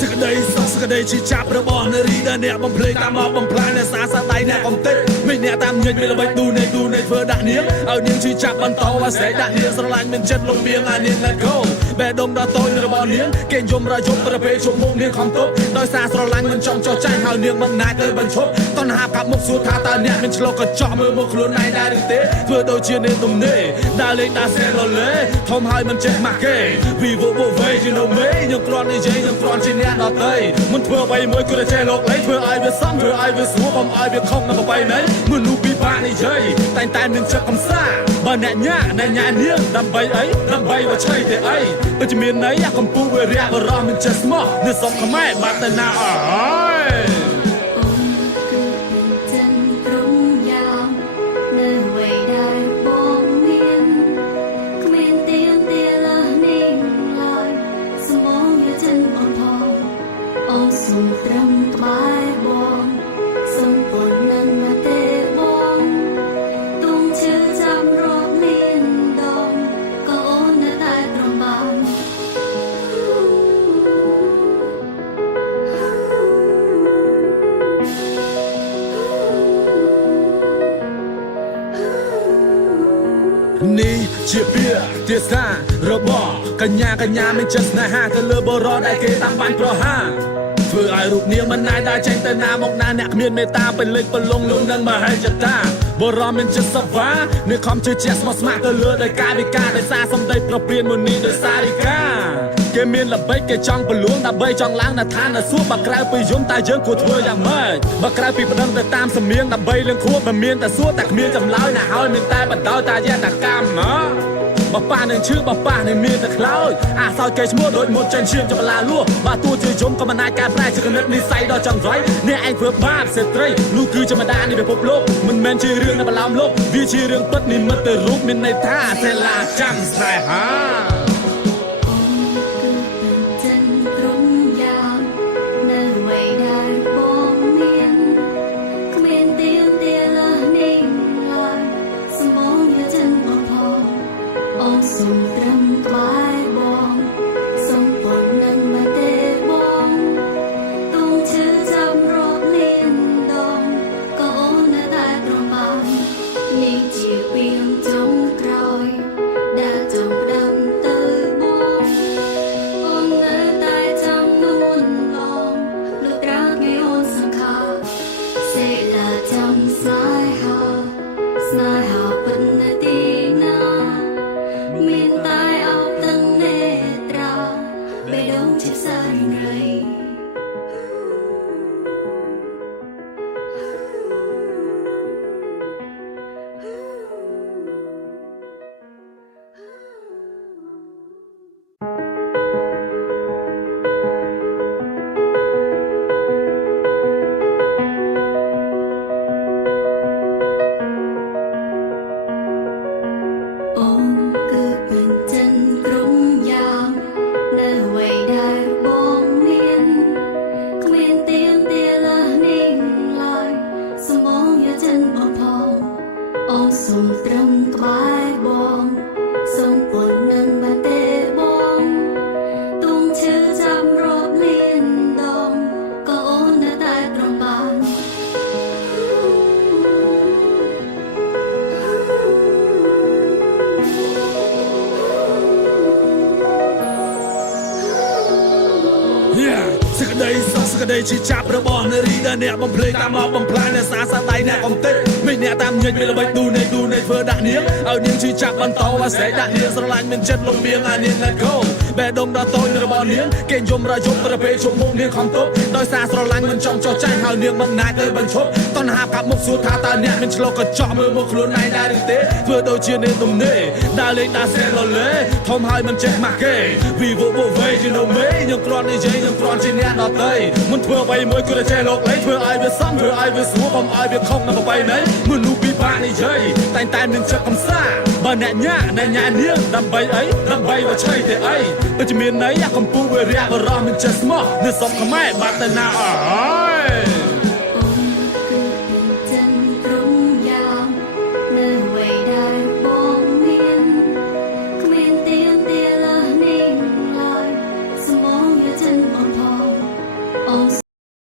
សក្តីសុខសក្តីជាចាប់របស់នារីដែលអ្នកបំភ្លេចតាមមកបំផ្លាញអ្នកសាស្ត្រដៃអ្នកកំទេមិនអ្នកតាមញិចមានល្បិចទូនៃធ្វើដាក់នាងឲ្យនាងជាចាប់បន្តអាស្រ័យដាក់នាងស្រឡាញ់មិនចិត្តលំមៀងឲ្យនាង let go បែដុំដល់តូចរបស់នាងគេយំរយំប្រពេជុំមុខនាងខំទប់ដោយសារស្រឡាញ់មិនចង់ចោះចាញ់ហើយនាងមិនណាច់ទៅបញ្ឈប់តណ្ហាកាប់មុខសួរថាតើអ្នកមានឆ្លុះកញ្ចក់មើលមុខខ្លួនឯងដែរឬទេធ្វើដូចជានាងទំនេរដើរលេងដើរសេរលេធំហើយមិនចេះម៉ាស់គេ We will wait you know me ខ្ញុំគ្រាន់និយាយខ្ញុំគ្រាន់ជាអ្នកដទៃមិនធ្វើអ្វីមួយគឺតែចេះលោកលេងធ្វើឲ្យវាសមធ្វើឲ្យវាស្រួលកុំឲ្យវាខំនៅប្របីណែមនុស្សពីបានិយាយតែមានចិត្តកំសាបើអ្នកញ៉ានាងដើម្បីអីដើម្បីឲ្យឆៃទេអីដូចជាមានន័យកំពុងវារះបរោះមិនចេះស្មោះនៅសុំខ្មែរបាត់ទៅណាអើយ នេះជាពាក្យទាសារបស់កញ្ញាមានចិត្តស្នេហាទៅលើបរិយាដែលគេតាមបាញ់ប្រហារធ្វើឲ្យរូបនាងមិនណាយដើរចេញទៅណាមកណាអ្នកគ្មានមេត្តាពេលលេចប្រឡងលងនឹងមហិច្ឆតាបរិយាមានចិត្តសវ៉ានេះខំជឿជាក់ស្មោះស្ម័គ្រទៅលើដោយកាយវិការដោយសារសម្ដីប្រព្រានមុនីដោយសារិកាគេមានល្បិចគេចង់ប្រលួងដើម្បីចង់ឡើងនៅឋានសួគ៌បើក្រៅពីយំតែយើងគួរធ្វើយ៉ាងម៉េចបើក្រៅពីប្តឹងទៅតាមសំៀងដើម្បីលឿងខួបមិនមានតែសួរតែគ្មានចម្លើយណាហើយមានតែបណ្ដោយតាយតកម្មបប៉ានឹងឈឺបប៉ានឹងមានតែខ្លោចអាសោចគេឈ្មោះដូចមុតចិនឈាមចំឡាលួបើទោះជាយំក៏មិនអាចកែប្រែជាគំនិតនិស្ស័យដ៏ចង្រៃអ្នកឯងធ្វើបាបស្ត្រីនោះគឺធម្មតានៃពិភពលោកមិនមែនជារឿងនៅបឡោមលោកវាជារឿងពិតនិមិត្តទៅរូបមានន័យថាសេឡាចាំស្នេហា សក្តីសុខសក្តីជាចាប់របស់នារីដែលអ្នកបំភ្លេចតាមមកបំផ្លាញអ្នកសាស្ត្រដៃអ្នកកំទេមិនអ្នកតាមញិចមានល្បិចទូនៃធ្វើដាក់នាងឲ្យនាងជាចាប់បន្តអាស្រ័យដាក់នាងស្រឡាញ់មិនចិត្តលំមៀងឲ្យនាង let go បែដុំដល់តូចរបស់នាងគេយំរយំប្រពេជុំមុខនាងខំទប់ដោយសារស្រឡាញ់មិនចង់ចោះចាញ់ហើយនាងមិនណាច់ទៅបញ្ឈប់តណ្ហាកាប់មុខសួរថាតើអ្នកមានឆ្លុះកញ្ចក់មើលមុខខ្លួនឯងដែរឬទេធ្វើដូចជានាងទំនេរដើរលេងដើរសេរលេធំហើយមិនចេះម៉ាស់គេ We will wait you know me ខ្ញុំគ្រាន់និយាយខ្ញុំគ្រាន់ជាអ្នកដទៃមិនធ្វើអ្វីមួយគឺតែចេះលោកលេងធ្វើឲ្យវាសមធ្វើឲ្យវាស្រួលកុំឲ្យវាខំនៅប្របីណែមនុស្សពីបានិយាយតែមានចិត្តកំសាបើអ្នកញ៉ានាងដើម្បីអីដើម្បីឲ្យឆៃទេអីដូចជាមានន័យកំពុងវារះបរោះមិនចេះស្មោះនៅសុំខ្មែរបាត់ទៅណាអើយ